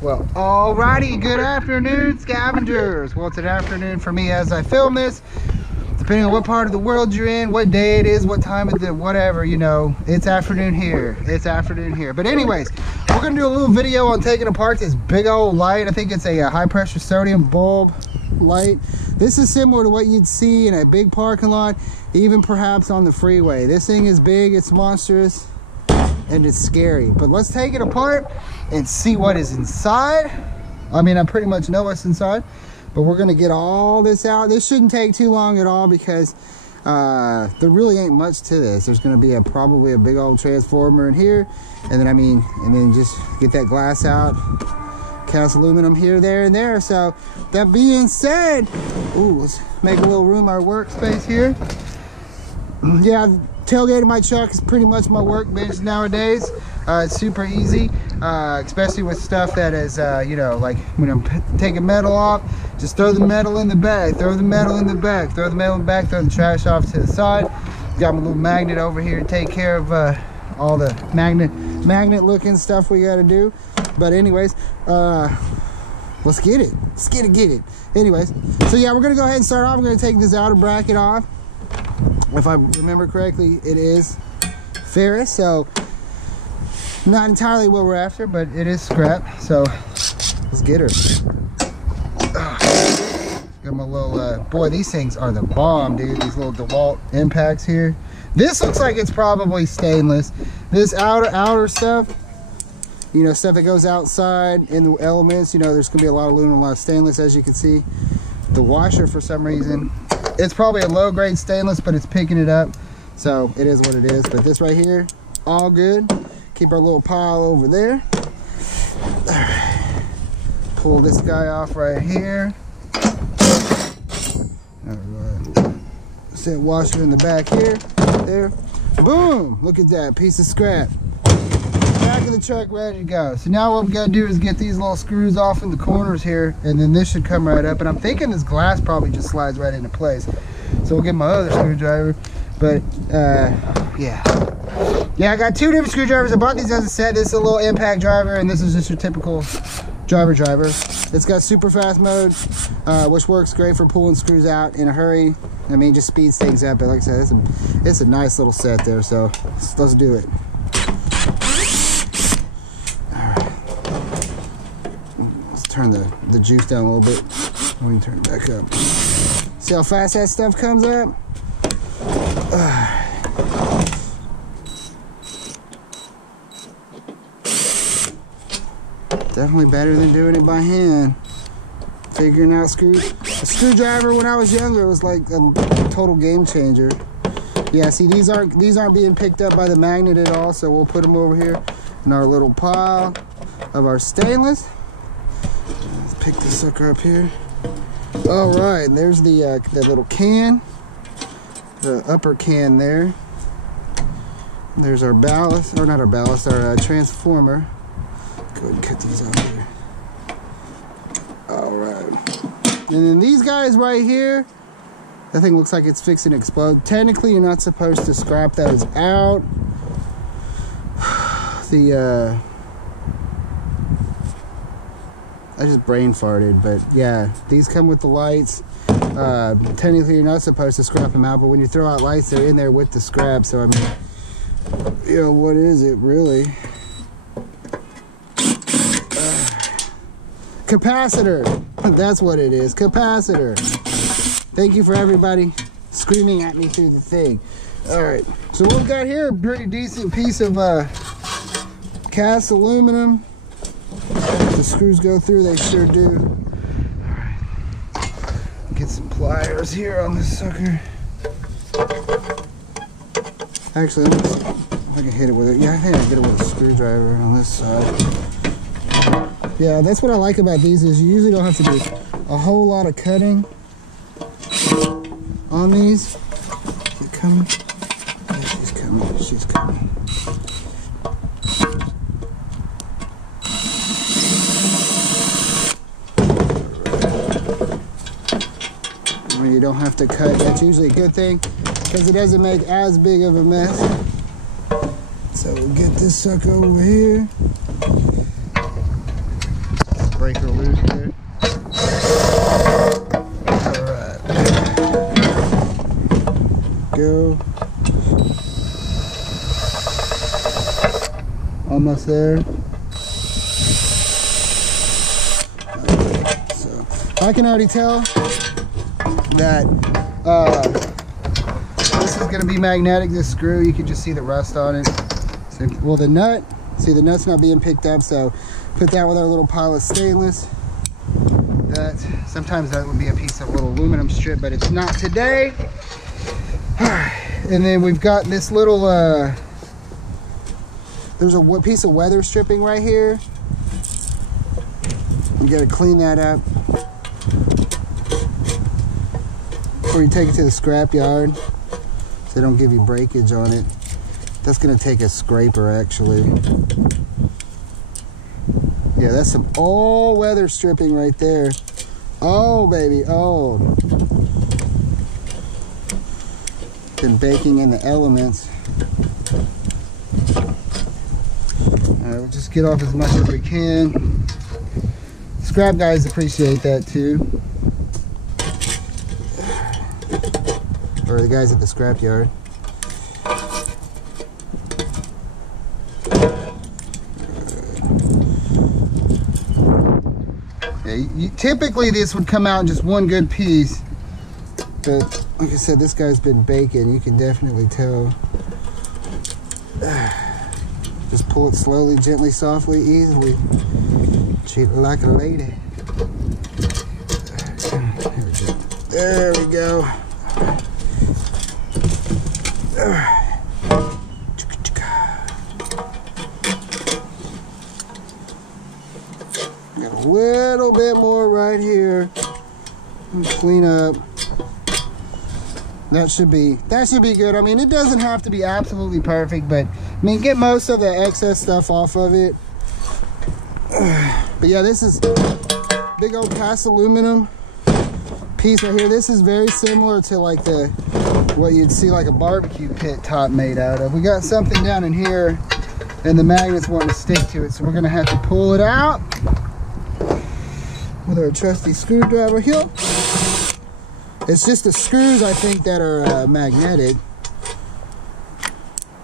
Well, alrighty, good afternoon, scavengers. Well, it's an afternoon for me as I film this. Depending on what part of the world you're in, what day it is, what time of the whatever, you know, it's afternoon here. It's afternoon here. But anyways, we're gonna do a little video on taking apart this big old light. I think it's a high pressure sodium bulb light. This is similar to what you'd see in a big parking lot, even perhaps on the freeway. This thing is big, it's monstrous, and it's scary. But let's take it apart and see what is inside. I mean, I pretty much know what's inside, but we're gonna get all this out. This shouldn't take too long at all because there really ain't much to this. There's gonna be probably a big old transformer in here, and then just get that glass out, cast aluminum here, there, and there. So that being said, ooh, let's make a little room, our workspace here. Yeah, tailgate of my truck is pretty much my workbench nowadays. It's super easy, especially with stuff that is, you know, like when I'm taking metal off, just throw the metal in the bag, throw the metal in the bag, throw the metal in the bag, throw the trash off to the side. Got my little magnet over here to take care of all the magnet looking stuff we got to do. But anyways, let's get it. Let's get it. Anyways, so yeah, we're going to go ahead and start off. We're going to take this outer bracket off. If I remember correctly, it is ferrous, so not entirely what we're after, but it is scrap. So let's get her. Got my little boy, these things are the bomb, dude. These little DeWalt impacts here. This looks like it's probably stainless. This outer stuff, you know, stuff that goes outside in the elements, you know, there's gonna be a lot of aluminum, a lot of stainless, as you can see. The washer, for some reason, it's probably a low grade stainless, but it's picking it up, so it is what it is. But this right here, all good. Keep our little pile over there. All right. Pull this guy off right here. All right. Set washer in the back here. There. Boom! Look at that piece of scrap. Back of the truck, ready to go. So now what we gotta do is get these little screws off in the corners here, and then this should come right up. And I'm thinking this glass probably just slides right into place. So we'll get my other screwdriver. But yeah, I got two different screwdrivers. I bought these as a set. This is a little impact driver, and this is just your typical driver. It's got super fast mode, which works great for pulling screws out in a hurry. I mean, just speeds things up. But like I said, it's a nice little set there. So let's do it. Turn the juice down a little bit. We can turn it back up. See how fast that stuff comes up? Definitely better than doing it by hand. Figuring out screws. A screwdriver when I was younger was like a total game changer. Yeah, see, these aren't being picked up by the magnet at all, so we'll put them over here in our little pile of our stainless. Pick the sucker up here. All right, there's the that little can, the upper can there. There's our ballast, or not our ballast, our transformer. Go ahead and cut these out here. All right, and then these guys right here, that thing looks like it's fixing to explode. Technically, you're not supposed to scrap those out. I just brain farted, but yeah, these come with the lights. Technically, you're not supposed to scrap them out, but when you throw out lights, they're in there with the scrap. So I mean, you know, what is it really? Capacitor. That's what it is. Capacitor. Thank you for everybody screaming at me through the thing. All right. So what we've got here, a pretty decent piece of cast aluminum. The screws go through, they sure do. Alright. Get some pliers here on this sucker. Actually, let me see if I can hit it with it. Yeah, I think I can get it with a screwdriver on this side. Yeah, that's what I like about these is you usually don't have to do a whole lot of cutting on these. Is it coming? Yeah, she's coming. She's coming. You don't have to cut. That's usually a good thing because it doesn't make as big of a mess. So we'll get this sucker over here. breaker loose there. Alright. Go. Almost there. So I can already tell that this is going to be magnetic, this screw. You can just see the rust on it. So, well, the nut, see the nut's not being picked up, so put that with our little pile of stainless. That sometimes that would be a piece of little aluminum strip, but it's not today. And then we've got this little there's a piece of weather stripping right here. You got to clean that up before you take it to the scrap yard, so they don't give you breakage on it. That's going to take a scraper, actually. Yeah, that's some all weather stripping right there. Oh, baby, oh. Been baking in the elements. All right, we'll just get off as much as we can. Scrap guys appreciate that too. Or the guys at the scrap yard. Yeah, typically this would come out in just one good piece, but like I said, this guy's been baking. You can definitely tell. Just pull it slowly, gently, softly, easily. Treat it like a lady. There we go. Got a little bit more right here. Clean up. That should be good. I mean, it doesn't have to be absolutely perfect, but I mean, get most of the excess stuff off of it. But yeah, this is big old cast aluminum piece right here. This is very similar to like what you'd see like a barbecue pit top made out of. We got something down in here and the magnets wanting to stick to it, so we're gonna have to pull it out with our trusty screwdriver here. It's just the screws, I think, that are magnetic.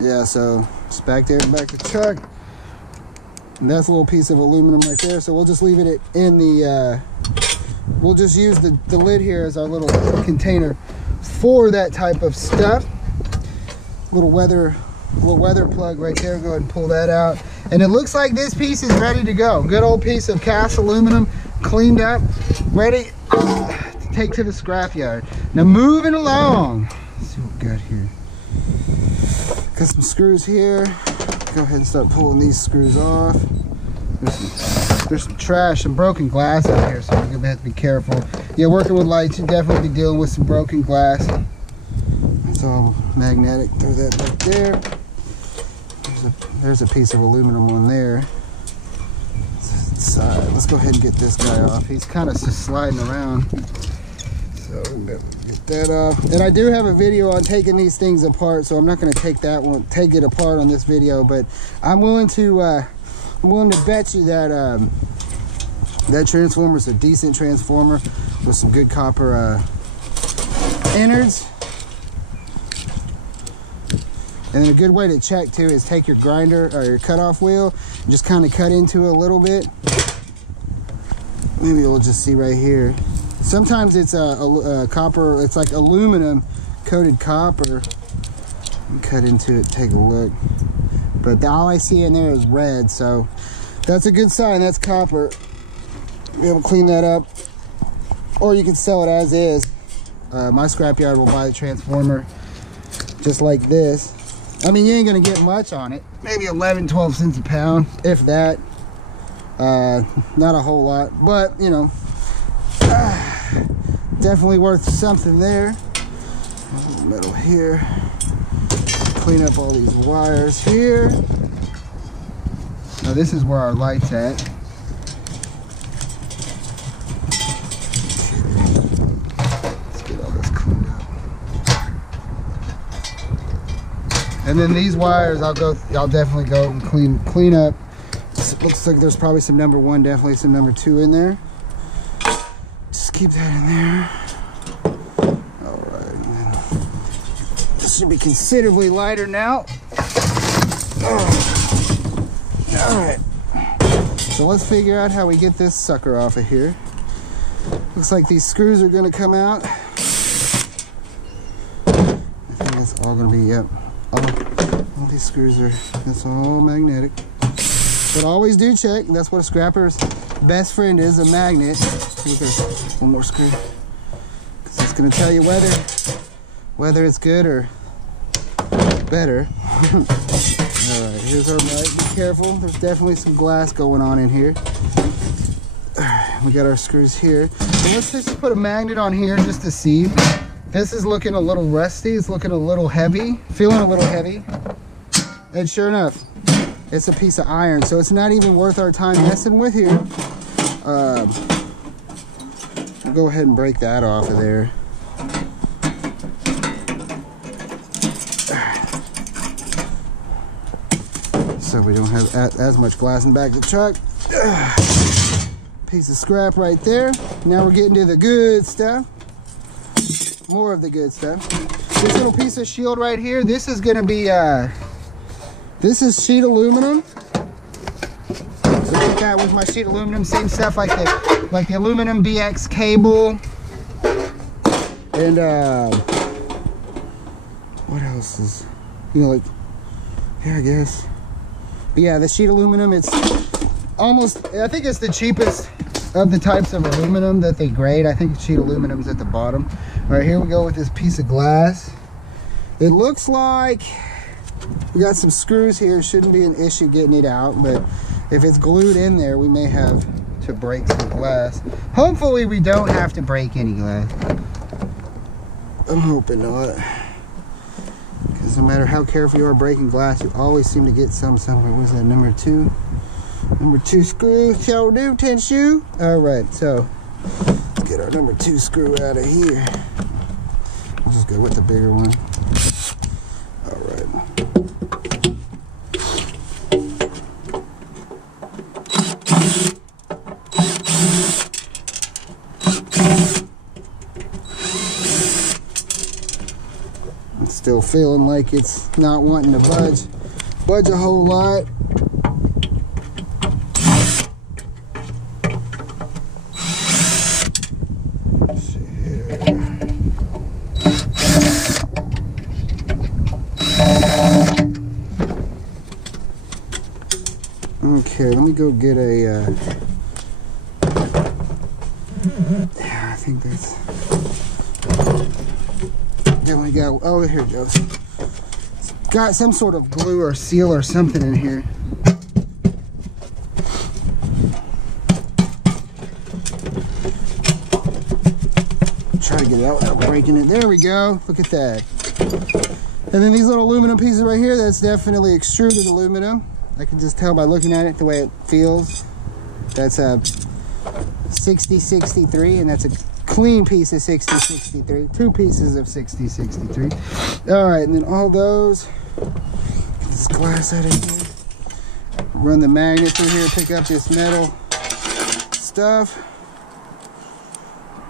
Yeah, so it's back there, back to truck. And that's a little piece of aluminum right there. So we'll just leave it in the, we'll just use the lid here as our little container for that type of stuff. Little weather plug right there. Go ahead and pull that out. And it looks like this piece is ready to go. Good old piece of cast aluminum, cleaned up, ready to take to the scrap yard. Now moving along. Let's see what we got here. Got some screws here. Go ahead and start pulling these screws off. There's some trash, some broken glass out here, so we're gonna have to be careful. Yeah, working with lights, you definitely be dealing with some broken glass. It's all magnetic. Throw that back there. There's a piece of aluminum on there. Let's go ahead and get this guy off. He's kind of just sliding around. So get that off. And I do have a video on taking these things apart, so I'm not going to take it apart on this video. But I'm willing to bet you that that transformer is a decent transformer with some good copper innards. And then a good way to check too is take your grinder or your cutoff wheel and just kind of cut into it a little bit. Maybe we'll just see right here. Sometimes it's a copper, it's like aluminum coated copper. Cut into it, take a look. But all I see in there is red, so that's a good sign. That's copper. Be able to clean that up, or you can sell it as is. My scrapyard will buy the transformer just like this. I mean, you ain't gonna get much on it. Maybe 11-12 cents a pound, if that. Not a whole lot, but you know, definitely worth something there. Metal here. Clean up all these wires here. Now this is where our light's at. Let's get all this cleaned up. And then these wires, I'll definitely go and clean up Looks like there's probably some number 1, definitely some number 2 in there. Just keep that in there. All right. This should be considerably lighter now. All right. So let's figure out how we get this sucker off of here. Looks like these screws are going to come out. I think that's all going to be, yep. All these screws are, that's all magnetic. But always do check. That's what a scrapper's best friend is, a magnet. Look, there's one more screw. Because it's going to tell you whether it's good or better. Alright, here's our light. Be careful. There's definitely some glass going on in here. We got our screws here. So let's just put a magnet on here just to see. This is looking a little rusty. It's looking a little heavy. Feeling a little heavy. And sure enough, it's a piece of iron. So it's not even worth our time messing with here. We'll go ahead and break that off of there. So we don't have as much glass in the back of the truck. Piece of scrap right there. Now we're getting to the good stuff. More of the good stuff. This little piece of shield right here, this is going to be, this is sheet aluminum. So I did that with my sheet aluminum, same stuff like the aluminum BX cable. And what else is, you know, like, yeah, I guess. But yeah, the sheet aluminum, it's almost, I think it's the cheapest of the types of aluminum that they grade. I think sheet aluminum's at the bottom. All right, here we go with this piece of glass. It looks like we got some screws here. Shouldn't be an issue getting it out, but if it's glued in there, we may have to break some glass. Hopefully we don't have to break any glass. I'm hoping not. Because no matter how careful you are breaking glass, you always seem to get some somewhere. What's that, number 2? Number 2 screw, shall do, 10 shoe. All right, so let's get our number 2 screw out of here. We'll just go with the bigger one. All right. I'm still feeling like it's not wanting to budge a whole lot. Okay, let me go get a, yeah, I think that's, definitely got, oh, here it goes. It's got some sort of glue or seal or something in here. Try to get it out without breaking it. There we go, look at that. And then these little aluminum pieces right here, that's definitely extruded aluminum. I can just tell by looking at it the way it feels. That's a 6063, and that's a clean piece of 6063. 2 pieces of 6063. All right, and then all those. Get this glass out of here. Run the magnet through here, pick up this metal stuff.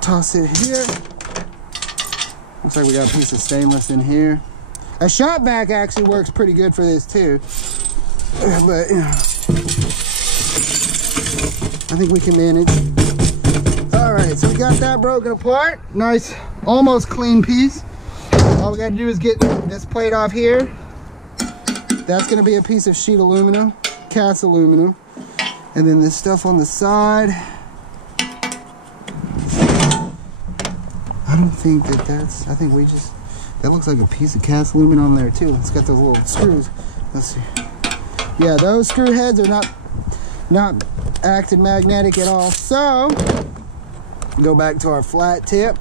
Toss it here. Looks like we got a piece of stainless in here. A shop vac actually works pretty good for this too. But, you know, I think we can manage. All right, so we got that broken apart. Nice, almost clean piece. All we got to do is get this plate off here. That's going to be a piece of sheet aluminum, cast aluminum. And then this stuff on the side. I don't think that's, I think we just, that looks like a piece of cast aluminum on there too. It's got those little screws. Let's see. Yeah, those screw heads are not acting magnetic at all. So, go back to our flat tip.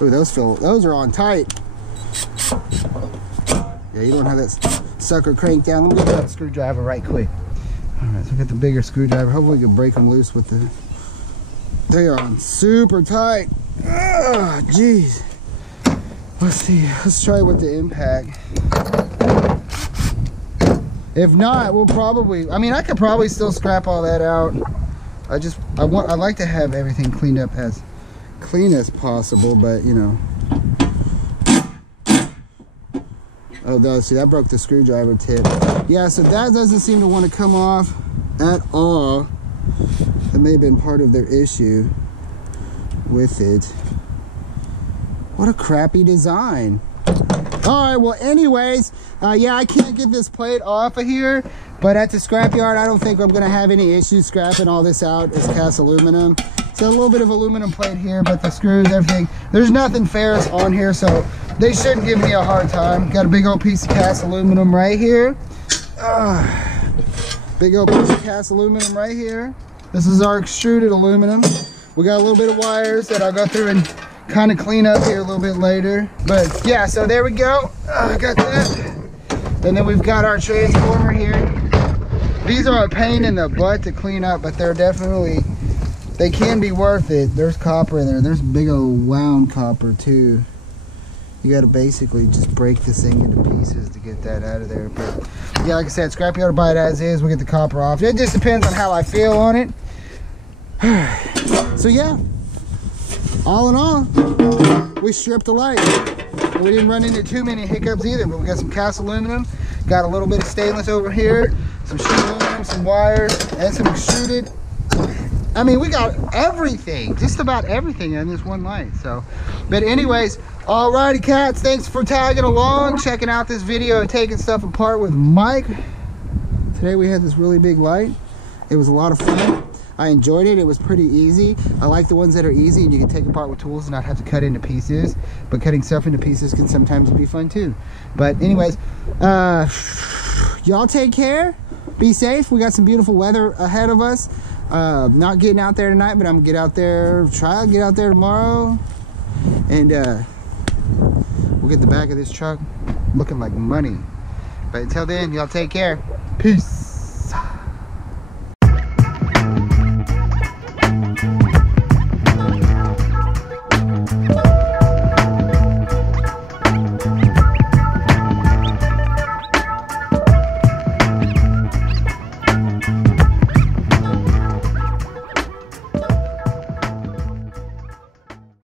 Ooh, those are on tight. Yeah, you don't have that sucker cranked down. Let me get that screwdriver right quick. All right, so we got the bigger screwdriver. Hopefully we can break them loose with the, they are on super tight. Oh, jeez. Let's see, let's try with the impact. If not, we'll probably, I mean, I could probably still scrap all that out. I like to have everything cleaned up as clean as possible, but you know. Oh, no, see, that broke the screwdriver tip. Yeah, so that doesn't seem to want to come off at all. That may have been part of their issue with it. What a crappy design. All right, well, anyways, yeah, I can't get this plate off of here, but at the scrapyard, I don't think I'm gonna have any issues scrapping all this out. It's cast aluminum. It's a little bit of aluminum plate here, but the screws, everything, there's nothing ferrous on here, so they shouldn't give me a hard time. Got a big old piece of cast aluminum right here. Big old piece of cast aluminum right here. This is our extruded aluminum. We got a little bit of wires that I'll go through and kind of clean up here a little bit later. But yeah, so there we go. I got that. And then we've got our transformer here. These are a pain in the butt to clean up, but they're definitely, they can be worth it. There's copper in there. There's big old wound copper too. You got to basically just break this thing into pieces to get that out of there. But yeah, like I said, scrapyard, buy it as is. We'll get the copper off. It just depends on how I feel on it. So yeah, all in all, we stripped the light. We didn't run into too many hiccups either, but we got some cast aluminum, got a little bit of stainless over here, some sheet aluminum, some wires, and some extruded. I mean, we got everything, just about everything in this one light. So, but anyways, alrighty cats, thanks for tagging along, checking out this video and taking stuff apart with Mike. Today we had this really big light. It was a lot of fun. I enjoyed it. It was pretty easy. I like the ones that are easy and you can take apart with tools and not have to cut into pieces. But cutting stuff into pieces can sometimes be fun too. But anyways, y'all take care. Be safe. We got some beautiful weather ahead of us. Not getting out there tonight, but I'm gonna get out there, try to get out there tomorrow. And we'll get the back of this truck looking like money. But until then, y'all take care. Peace.